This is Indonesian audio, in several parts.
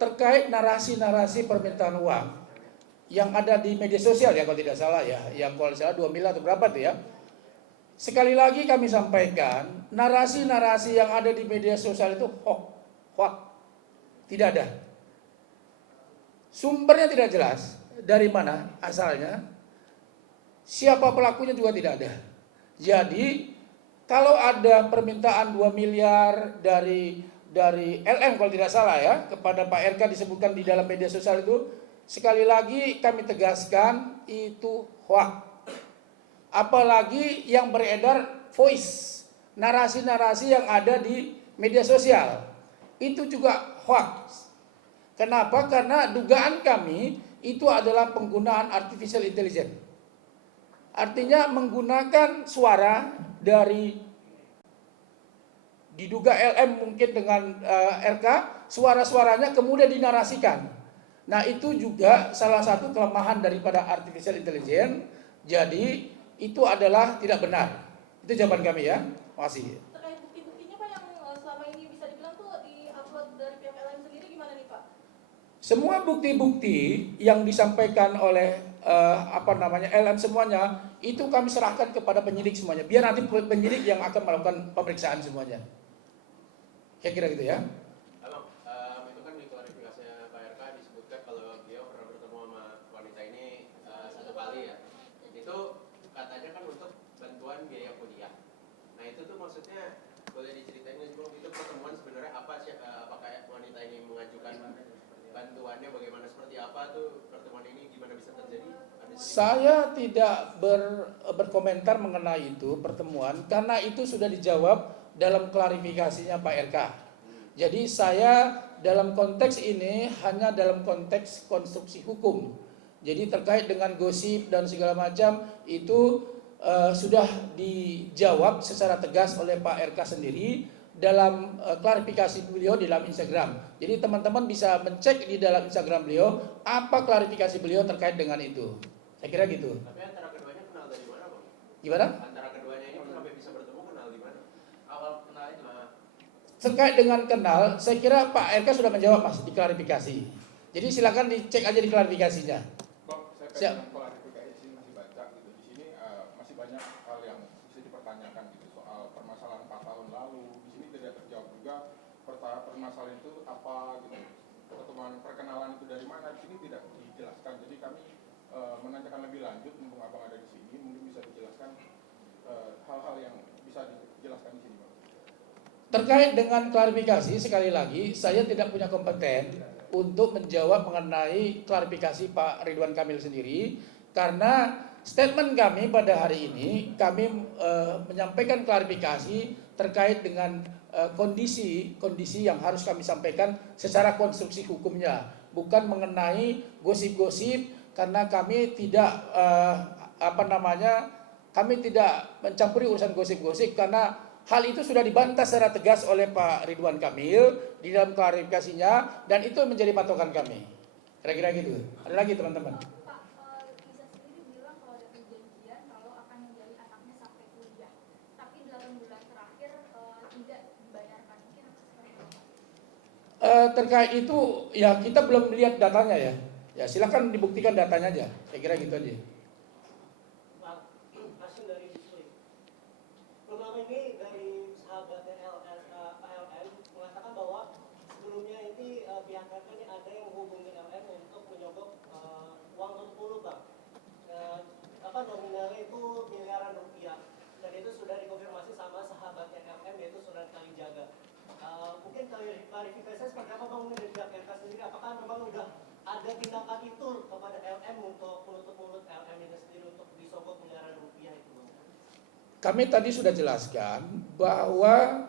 Terkait narasi-narasi permintaan uang yang ada di media sosial ya kalau tidak salah ya, yang kalau salah 2 miliar atau berapa tuh ya. Sekali lagi kami sampaikan, narasi-narasi yang ada di media sosial itu hoax, tidak ada. Sumbernya tidak jelas, dari mana asalnya, siapa pelakunya juga tidak ada. Jadi kalau ada permintaan 2 miliar dari LM kalau tidak salah ya, kepada Pak RK disebutkan di dalam media sosial itu, sekali lagi kami tegaskan itu hoax. Apalagi yang beredar voice, narasi-narasi yang ada di media sosial, itu juga hoax. Kenapa? Karena dugaan kami itu adalah penggunaan artificial intelligence. Artinya menggunakan suara dari diduga LM mungkin dengan RK, suara-suaranya kemudian dinarasikan. Nah itu juga salah satu kelemahan daripada artificial intelligence. Jadi itu adalah tidak benar. Itu jawaban kami ya. Makasih. Terkait bukti-buktinya Pak yang selama ini bisa dibilang tuh di-upload dari pihak LM sendiri gimana nih Pak? Semua bukti-bukti yang disampaikan oleh LM semuanya itu kami serahkan kepada penyidik semuanya. Biar nanti penyidik yang akan melakukan pemeriksaan semuanya. Kira-kira gitu ya. Abang, itu kan di klarifikasinya Pak RK disebutkan kalau beliau pernah bertemu sama wanita ini 1 kali ya. Itu katanya kan untuk bantuan biaya kuliah. Nah itu tuh maksudnya boleh diceritain nggak sih Bang? Itu pertemuan sebenarnya apa sih? Apakah wanita ini mengajukan bantuannya, bagaimana, seperti apa tuh pertemuan ini, gimana bisa terjadi? Saya tidak berkomentar mengenai itu pertemuan karena itu sudah dijawab dalam klarifikasinya Pak RK. Jadi saya dalam konteks ini hanya dalam konteks konstruksi hukum. Jadi terkait dengan gosip dan segala macam itu sudah dijawab secara tegas oleh Pak RK sendiri dalam klarifikasi beliau di dalam Instagram. Jadi teman-teman bisa mencek di dalam Instagram beliau apa klarifikasi beliau terkait dengan itu. Saya kira gitu. Tapi antara keduanya kenal dari mana Bang? Gimana? Antara keduanya ini sampai bisa bertemu kenal di mana? Awal kenalnya di mana? Terkait dengan kenal, saya kira Pak RK sudah menjawab Mas di klarifikasi. Jadi silakan dicek aja di klarifikasinya. Bang, saya pengen klarifikasi sini, masih baca gitu. Di sini masih banyak hal yang bisa dipertanyakan gitu soal permasalahan 4 tahun lalu. Di sini tidak terjawab juga permasalahan itu apa gitu. Pertemuan perkenalan itu dari mana, di sini tidak dijelaskan. Jadi kami menanyakan lebih lanjut, mumpung abang ada di sini, mungkin bisa dijelaskan hal-hal yang bisa dijelaskan di sini, Bang. Terkait dengan klarifikasi, sekali lagi saya tidak punya kompeten untuk menjawab mengenai klarifikasi Pak Ridwan Kamil sendiri, karena statement kami pada hari ini kami menyampaikan klarifikasi terkait dengan kondisi yang harus kami sampaikan secara konstruksi hukumnya, bukan mengenai gosip-gosip, karena kami tidak kami tidak mencampuri urusan gosip-gosip karena hal itu sudah dibantah secara tegas oleh Pak Ridwan Kamil di dalam klarifikasinya dan itu menjadi patokan kami. Kira-kira gitu. Ada lagi teman-teman? Pak, Iza sendiri bilang kalau ada perjanjian kalau akan menjadi anaknya sampai kuliah. Tapi 8 bulan terakhir tidak dibayarkan. Mungkin seperti apa? Terkait itu ya kita belum melihat datanya ya. Ya silakan dibuktikan datanya aja. Saya kira gitu aja. Hasil dari Siswi. Pertama ini dari sahabatnya LM mengatakan bahwa sebelumnya ini pihak RK ini ada yang menghubungi LM untuk menyogok uang 10 Bang. Nominalnya itu miliaran rupiah. Dan itu sudah dikonfirmasi sama sahabatnya LM yaitu Sunan Kalijaga. Mungkin klarifikasi seperti apa Bang dari pihak RK sendiri? Apakah memang sudah ada tindakan itu kepada LM untuk menutup mulut LM ini sendiri untuk disogok miliaran rupiah itu Bang? Kami tadi sudah jelaskan bahwa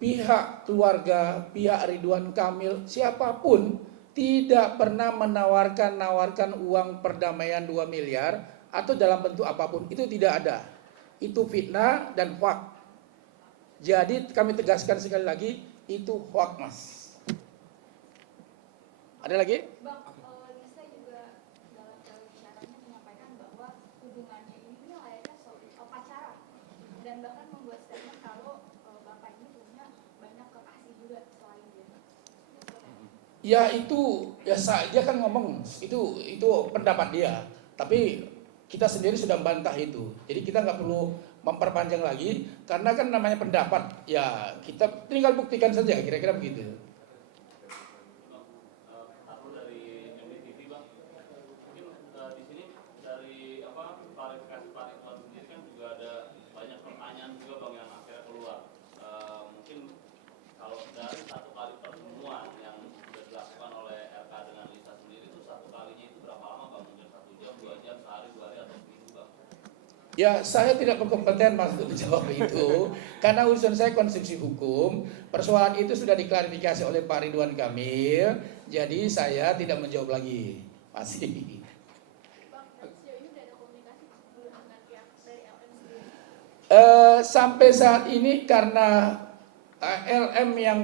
pihak keluarga, pihak Ridwan Kamil, siapapun tidak pernah menawarkan uang perdamaian 2 miliar atau dalam bentuk apapun. Itu tidak ada. Itu fitnah dan hoax. Jadi kami tegaskan sekali lagi, itu hoax Mas. Ada lagi? Bang, Lisa juga dalam pembicaranya menyampaikan bahwa hubungannya ini layaknya pacaran dan bahkan membuat statement kalau bapak ini punya banyak kekasih juga selain dia. Ya itu dia kan ngomong itu pendapat dia. Tapi kita sendiri sudah membantah itu. Jadi kita nggak perlu memperpanjang lagi karena kan namanya pendapat. Ya kita tinggal buktikan saja kira-kira begitu. Aku dari MDTV Bang, mungkin di sini dari klarifikasi Pak Ridwan sendiri kan juga ada banyak pertanyaan juga Bang yang akhirnya keluar. Mungkin kalau dari satu kali pertemuan yang sudah dilakukan oleh RK dengan Lisa sendiri itu satu kalinya itu berapa lama Bang? Mungkin 1 jam, 2 jam, sehari, 2 hari atau seminggu Bang? Ya saya tidak berkompeten Mas untuk menjawab itu karena urusan saya konstruksi hukum. Persoalan itu sudah diklarifikasi oleh Pak Ridwan Kamil. Jadi saya tidak menjawab lagi. Masih. Bang, sejauh ini udah ada komunikasi belum dengan pihak dari LM sendiri? Sampai saat ini karena LM yang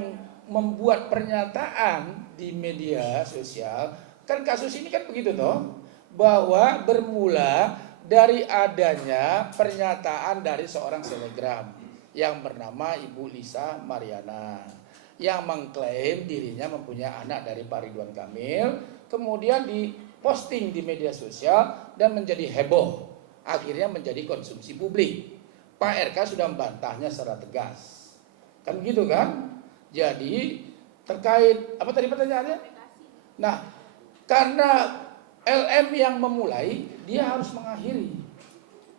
membuat pernyataan di media sosial, kan kasus ini kan begitu toh, bahwa bermula dari adanya pernyataan dari seorang selebgram yang bernama Ibu Lisa Mariana yang mengklaim dirinya mempunyai anak dari Pak Ridwan Kamil, kemudian diposting di media sosial dan menjadi heboh, akhirnya menjadi konsumsi publik. Pak RK sudah membantahnya secara tegas, kan begitu kan? Jadi terkait apa tadi pertanyaannya? Nah, karena LM yang memulai, dia harus mengakhiri.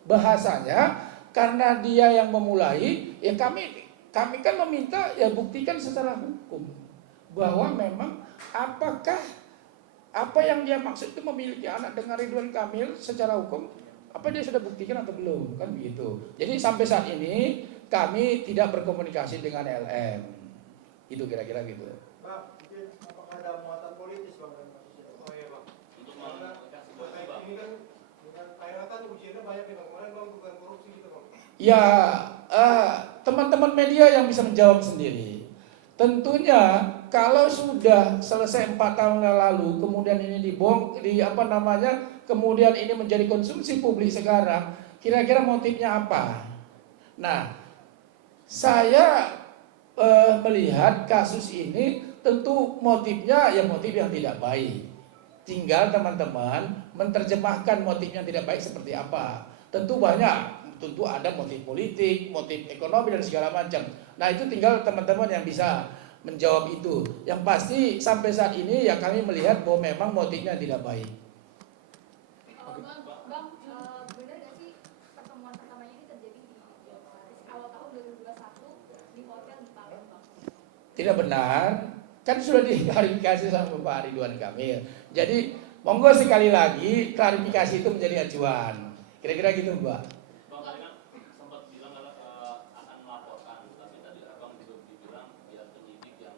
Bahasanya, karena dia yang memulai, ya kami kan meminta ya buktikan secara hukum bahwa memang apakah apa yang dia maksud itu memiliki anak dengan Ridwan Kamil secara hukum, apa dia sudah buktikan atau belum, kan begitu. Jadi sampai saat ini kami tidak berkomunikasi dengan LM. Itu kira-kira gitu. Pak, mungkin apakah ada muatan politis Bang? Oh iya Bang. Untuk Karena terkait ini kan kayaknya kan ujiannya banyak nih Bang. Kemarin Bang bukan korupsi gitu Bang. Ya, teman-teman media yang bisa menjawab sendiri. Tentunya kalau sudah selesai 4 tahun yang lalu, kemudian ini kemudian ini menjadi konsumsi publik sekarang, kira-kira motifnya apa? Nah, saya melihat kasus ini tentu motifnya ya motif yang tidak baik. Tinggal teman-teman menerjemahkan motif yang tidak baik seperti apa. Tentu banyak, tentu ada motif politik, motif ekonomi dan segala macam. Nah itu tinggal teman-teman yang bisa menjawab itu. Yang pasti sampai saat ini ya kami melihat bahwa memang motifnya tidak baik. Bang, benar nggak sih pertemuan pertamanya ini terjadi di awal tahun 2021 di hotel di Palembang? Tidak benar, kan sudah diklarifikasi sama Pak Ridwan Kamil. Jadi monggo sekali lagi klarifikasi itu menjadi acuan. Kira-kira gitu Mbak. Bang tadi kan sempat bilang akan melaporkan, tapi tadi Abang juga bilang biar penyidik yang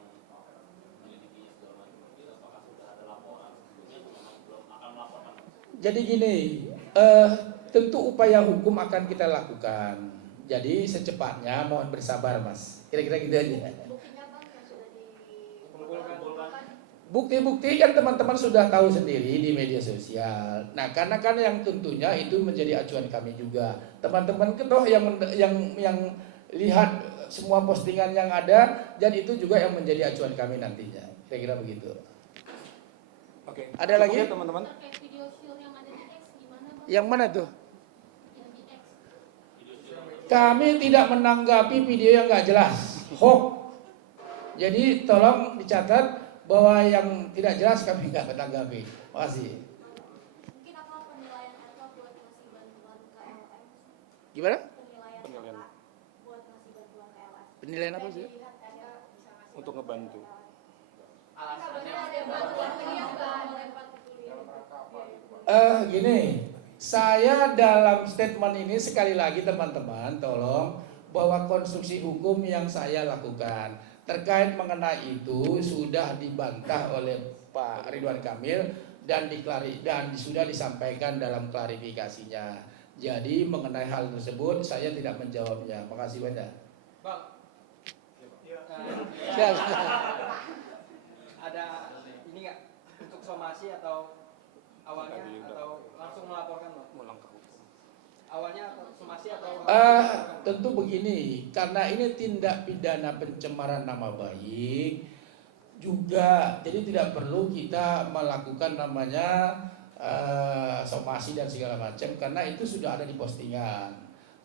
menyelidikinya segala macam. Jadi apakah sudah ada laporan sebelumnya atau memang belum akan melaporkan? Jadi gini, tentu upaya hukum akan kita lakukan. Jadi secepatnya mohon bersabar Mas. Kira-kira gitu aja. Buktinya Bang yang sudah dikumpulkan. Bukti-bukti kan teman-teman sudah tahu sendiri di media sosial. Nah, karena kan yang tentunya itu menjadi acuan kami juga. Teman-teman toh yang lihat semua postingan yang ada dan itu juga yang menjadi acuan kami nantinya. Kira-kira begitu. Oke. Ada lagi? Cukup ya, teman-teman. Terkait video show yang ada di X gimana Bang? Yang mana tuh? Yang di X. Kami tidak menanggapi video yang nggak jelas, hoax. Jadi tolong dicatat bahwa yang tidak jelas kami nggak menanggapi. Makasih. Mungkin apa penilaian Erka buat ngasih bantuan ke LM? Gimana? Penilaian Penilaian. Erka buat ngasih bantuan ke LM. Penilaian apa sih? Dilihat Erka bisa ngasih Untuk ngebantu. Kabarnya ada yang bantuan lagi yang melempar Gini, saya dalam statement ini sekali lagi teman-teman tolong bahwa konstruksi hukum yang saya lakukan terkait mengenai itu sudah dibantah oleh Pak Ridwan Kamil dan sudah disampaikan dalam klarifikasinya. Jadi mengenai hal tersebut saya tidak menjawabnya. Makasih banyak. Bang. Ada ini nggak untuk somasi atau awalnya atau langsung melaporkan Bang? Awalnya somasi atau Tentu begini, karena ini tindak pidana pencemaran nama baik, juga. Jadi tidak perlu kita melakukan namanya somasi dan segala macam karena itu sudah ada di postingan.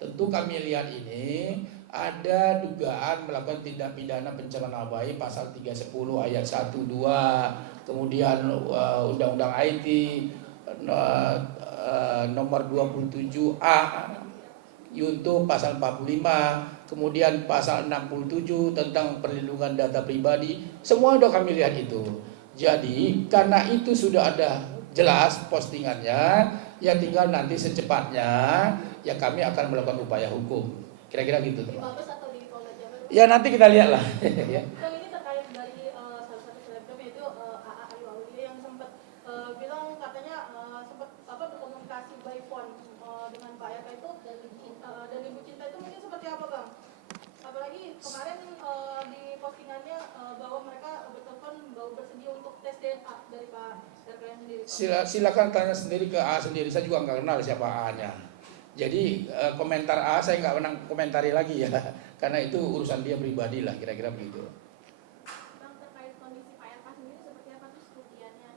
Tentu kami lihat ini ada dugaan melakukan tindak pidana pencemaran nama baik pasal 310 ayat 1 2, kemudian Undang-Undang IT nomor 27A Yunto pasal 45, kemudian pasal 67 tentang perlindungan data pribadi, semua udah kami lihat itu. Jadi karena itu sudah ada jelas postingannya, ya tinggal nanti secepatnya ya kami akan melakukan upaya hukum. Kira-kira gitu. Di Mabes atau di Polda Jabar? Ya nanti kita lihat lah. Ya. Bang, ini terkait dari salah satu selebgram yaitu AA Ayuaulia yang sempat bilang katanya sempat berkomunikasi by phone dengan Pak RK itu dan Ibu Cinta itu mungkin seperti apa, Bang? Apalagi kemarin di postingannya bahwa mereka bertelepon bahwa bersedia untuk tes DNA dari Pak RK sendiri. Pak. Silakan tanya sendiri ke A sendiri, saya juga nggak kenal siapa A-nya. Jadi komentar A saya nggak pernah komentari lagi ya, karena itu urusan dia pribadi lah, kira-kira begitu. Bang, terkait kondisi Pak RK sendiri seperti apa terus kerugiannya?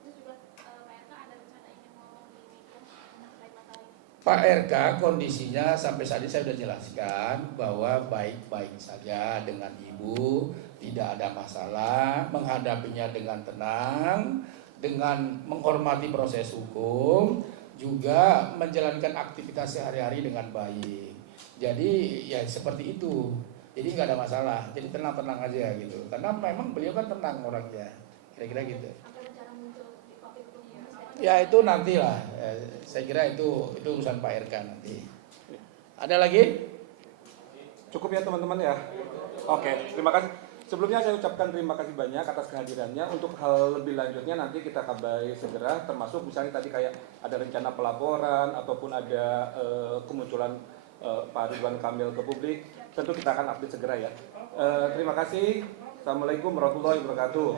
Terus juga Pak RK ada rencana ingin ngomong di media terkait masalah ini? Pak RK kondisinya sampai saat ini saya sudah jelaskan bahwa baik-baik saja dengan ibu, tidak ada masalah, menghadapinya dengan tenang, dengan menghormati proses hukum, juga menjalankan aktivitas sehari-hari dengan baik. Jadi ya seperti itu. Jadi nggak ada masalah. Jadi tenang-tenang aja gitu. Karena memang beliau kan tenang orangnya. Kira-kira gitu. Apa rencana muncul di wakil ketua? Ya itu nantilah. Saya kira itu urusan Pak RK nanti. Ada lagi? Cukup ya teman-teman ya. Oke, terima kasih. Sebelumnya saya ucapkan terima kasih banyak atas kehadirannya. Untuk hal lebih lanjutnya nanti kita kabari segera, termasuk misalnya tadi kayak ada rencana pelaporan ataupun ada kemunculan Pak Ridwan Kamil ke publik. Tentu kita akan update segera ya. Terima kasih. Assalamualaikum warahmatullahi wabarakatuh.